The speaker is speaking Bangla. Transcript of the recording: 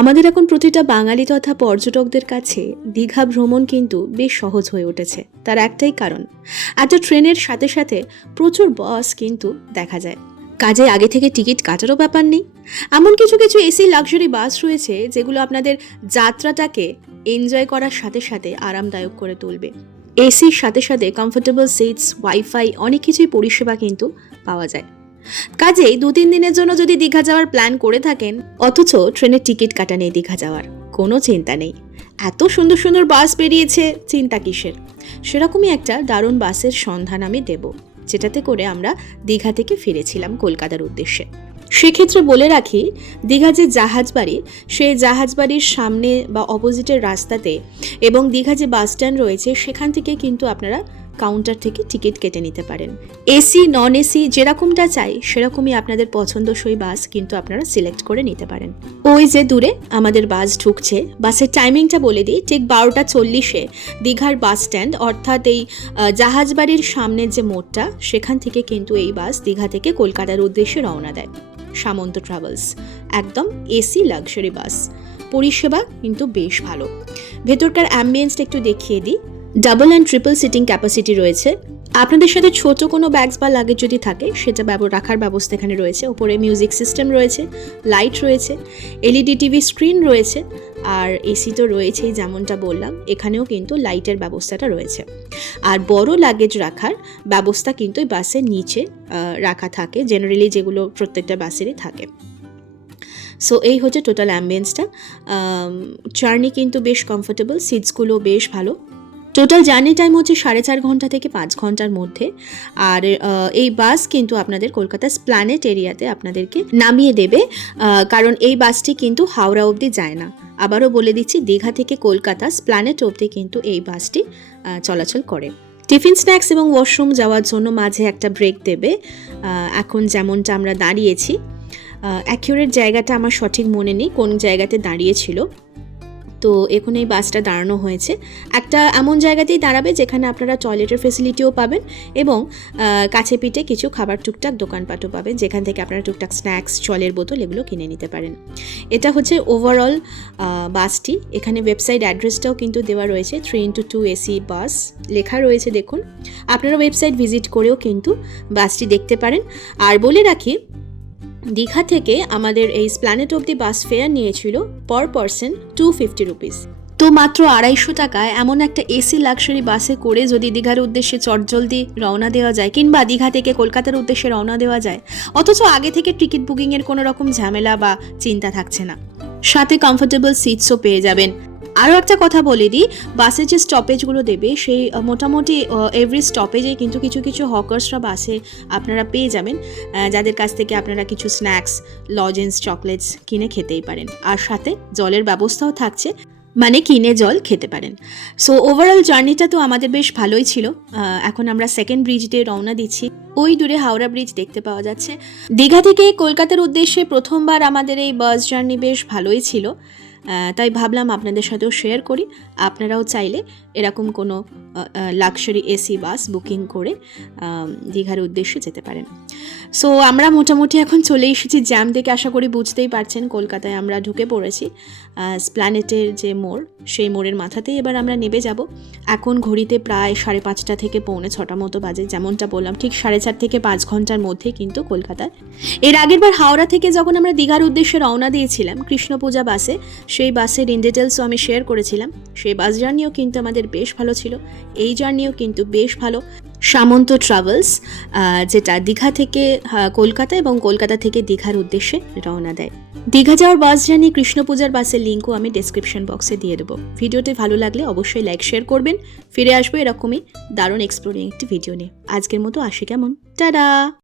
আমাদের এখন প্রতিটা বাঙালি তথা পর্যটকদের কাছে দীঘা ভ্রমণ কিন্তু বেশ সহজ হয়ে উঠেছে। তার একটাই কারণ, একটা ট্রেনের সাথে সাথে প্রচুর বাস কিন্তু দেখা যায়। কাজে আগে থেকে টিকিট কাটারও ব্যাপার নেই। এমন কিছু কিছু এসি লাক্সারি বাস রয়েছে যেগুলো আপনাদের যাত্রাটাকে এনজয় করার সাথে সাথে আরামদায়ক করে তুলবে। এসির সাথে সাথে কমফোর্টেবল সিটস, ওয়াইফাই, অনেক কিছুই পরিষেবা কিন্তু পাওয়া যায়। কাজেই 2-3 দিনের জন্য যদি দীঘা যাওয়ার প্ল্যান করে থাকেন, অথচ ট্রেনের টিকিট কাটা নেই দীঘা যাওয়ার, কোনো চিন্তা নেই। এত সুন্দর সুন্দর বাস বেরিয়েছে, চিন্তা কিসের? সেরকমই একটা দারুণ বাসের সন্ধান আমি দেব, যেটাতে করে আমরা দীঘা থেকে ফিরেছিলাম কলকাতার উদ্দেশ্যে। সেক্ষেত্রে বলে রাখি, দীঘা যে জাহাজবাড়ি, সেই জাহাজবাড়ির সামনে বা অপোজিটের রাস্তাতে এবং দীঘা যে বাস স্ট্যান্ড রয়েছে সেখান থেকে কিন্তু আপনারা কাউন্টার থেকে টিকিট কেটে নিতে পারেন। এসি, নন এসি যেরকমটা চাই সেরকমই আপনাদের পছন্দসই বাস কিন্তু আপনারা সিলেক্ট করে নিতে পারেন। ওই যে দূরে আমাদের বাস ঢুকছে, বাসের টাইমিংটা বলে দিই, ঠিক 12:40-এ দীঘার বাস স্ট্যান্ড অর্থাৎ এই জাহাজবাড়ির সামনের যে মোড়টা, সেখান থেকে কিন্তু এই বাস দীঘা থেকে কলকাতার উদ্দেশ্যে রওনা দেয়। সামন্ত ট্রাভেলস, একদম এসি লাক্সারি বাস, পরিষেবা কিন্তু বেশ ভালো। ভেতরকার অ্যাম্বিয়েন্সটা একটু দেখিয়ে দিই। Double and triple seating capacity রয়েছে। আপনাদের সাথে ছোট কোনো ব্যাগস বা লাগেজ যদি থাকে সেটা রাখার ব্যবস্থা এখানে রয়েছে। ওপরে মিউজিক সিস্টেম রয়েছে, লাইট রয়েছে, এলইডি টিভি স্ক্রিন রয়েছে, আর এসি তো রয়েছেই যেমনটা বললাম, এখানেও কিন্তু লাইটের ব্যবস্থাটা রয়েছে। আর বড় লাগেজ রাখার ব্যবস্থা কিন্তু এই বাসের নিচে রাখা থাকে, জেনারেলি যেগুলো প্রত্যেকটা বাসেরই থাকে। সো এই হচ্ছে টোটাল অ্যাম্বিয়েন্সটা। জার্নি কিন্তু বেশ কমফোর্টেবল, সিটসগুলো বেশ ভালো। টোটাল জার্নি টাইম হচ্ছে 4.5 ঘন্টা থেকে 5 ঘন্টার মধ্যে। আর এই বাস কিন্তু আপনাদের কলকাতা স্প্ল্যানেট এরিয়াতে আপনাদেরকে নামিয়ে দেবে, কারণ এই বাসটি কিন্তু হাওড়া অবধি যায় না। আবারও বলে দিচ্ছি, দীঘা থেকে কলকাতা স্প্ল্যানেট অবধি কিন্তু এই বাসটি চলাচল করে। টিফিন, স্ন্যাক্স এবং ওয়াশরুম যাওয়ার জন্য মাঝে একটা ব্রেক দেবে। এখন যেমনটা আমরা দাঁড়িয়েছি, অ্যাকিউরেট জায়গাটা আমার সঠিক মনে নেই কোন জায়গাতে দাঁড়িয়েছিল, তো এখন এই বাসটা দাঁড়ানো হয়েছে একটা এমন জায়গাতেই দাঁড়াবে যেখানে আপনারা টয়লেটের ফেসিলিটিও পাবেন এবং কাছে পিঠে কিছু খাবার টুকটাক দোকানপাটও পাবেন, যেখান থেকে আপনারা টুকটাক স্ন্যাক্স, জলের বোতল এগুলো কিনে নিতে পারেন। এটা হচ্ছে ওভারঅল বাসটি। এখানে ওয়েবসাইট অ্যাড্রেসটাও কিন্তু দেওয়া রয়েছে, 3x2 এসি বাস লেখা রয়েছে, দেখুন। আপনারা ওয়েবসাইট ভিজিট করেও কিন্তু বাসটি দেখতে পারেন। আর বলে রাখি, দীঘা থেকে আমাদের এই স্প্ল্যানেট অবধি বাস ফেয়ার নিয়েছিল পার পারসন 250 রুপিস। তো মাত্র 250 টাকায় এমন একটা এসি লাক্সারি বাসে করে যদি দীঘার উদ্দেশ্যে চটজলদি রওনা দেওয়া যায়, কিংবা দীঘা থেকে কলকাতার উদ্দেশ্যে রওনা দেওয়া যায়, অথচ আগে থেকে টিকিট বুকিংয়ের কোনো রকম ঝামেলা বা চিন্তা থাকছে না, সাথে কমফোর্টেবল সিটসও পেয়ে যাবেন। আরও একটা কথা বলে দিই, বাসে যে স্টপেজগুলো দেবে সেই মোটামুটি এভরি স্টপেজে কিন্তু কিছু কিছু হকার্সরা বাসে আপনারা পেয়ে যাবেন, যাদের কাছ থেকে আপনারা কিছু স্ন্যাক্স, লজেন্স, চকলেটস কিনে খেতেই পারেন। আর সাথে জলের ব্যবস্থাও থাকছে, মানে কিনে জল খেতে পারেন। সো ওভারঅল জার্নিটা তো আমাদের বেশ ভালোই ছিল। এখন আমরা সেকেন্ড ব্রিজ দিয়ে রওনা দিচ্ছি। ওই দূরে হাওড়া ব্রিজ দেখতে পাওয়া যাচ্ছে। দীঘা থেকে কলকাতার উদ্দেশ্যে প্রথমবার আমাদের এই বাস জার্নি বেশ ভালোই ছিল, তাই ভাবলাম আপনাদের সাথেও শেয়ার করি। আপনারাও চাইলে এরকম কোনো লাক্সারি এসি বাস বুকিং করে দীঘার উদ্দেশ্যে যেতে পারেন। সো আমরা মোটামুটি এখন চলে এসেছি জ্যাম থেকে, আশা করি বুঝতেই পারছেন কলকাতায় আমরা ঢুকে পড়েছি। স্প্ল্যানেটের যে মোড়, সেই মোড়ের মাথাতেই এবার আমরা নেমে যাব। এখন ঘড়িতে প্রায় 5:30 থেকে 6:45 মতো বাজে। যেমনটা বললাম, ঠিক 4.5 থেকে 5 ঘন্টার মধ্যে কিন্তু কলকাতায়। এর আগের বার হাওড়া থেকে যখন আমরা দীঘার উদ্দেশ্যে রওনা দিয়েছিলাম কৃষ্ণপূজা বাসে, সেই বাসের ইন ডিটেলসও আমি শেয়ার করেছিলাম। সেই বাস জার্নিও কিন্তু আমাদের বেশ ভালো ছিল। এই জার্নিও কিন্তু বেশ ভালো। সামন্ত ট্রাভেলস, যেটা দীঘা থেকে কলকাতা এবং কলকাতা থেকে দীঘার উদ্দেশ্যে রওনা দেয়। দীঘা যাওয়ার বাস জার্নি কৃষ্ণপূজার বাসের লিঙ্কও আমি ডেসক্রিপশন বক্সে দিয়ে দেবো। ভিডিওটি ভালো লাগলে অবশ্যই লাইক শেয়ার করবেন। ফিরে আসবো এরকমই দারুণ এক্সপ্লোরিং একটি ভিডিও নিয়ে। আজকের মতো আসি, কেমন? টাটা।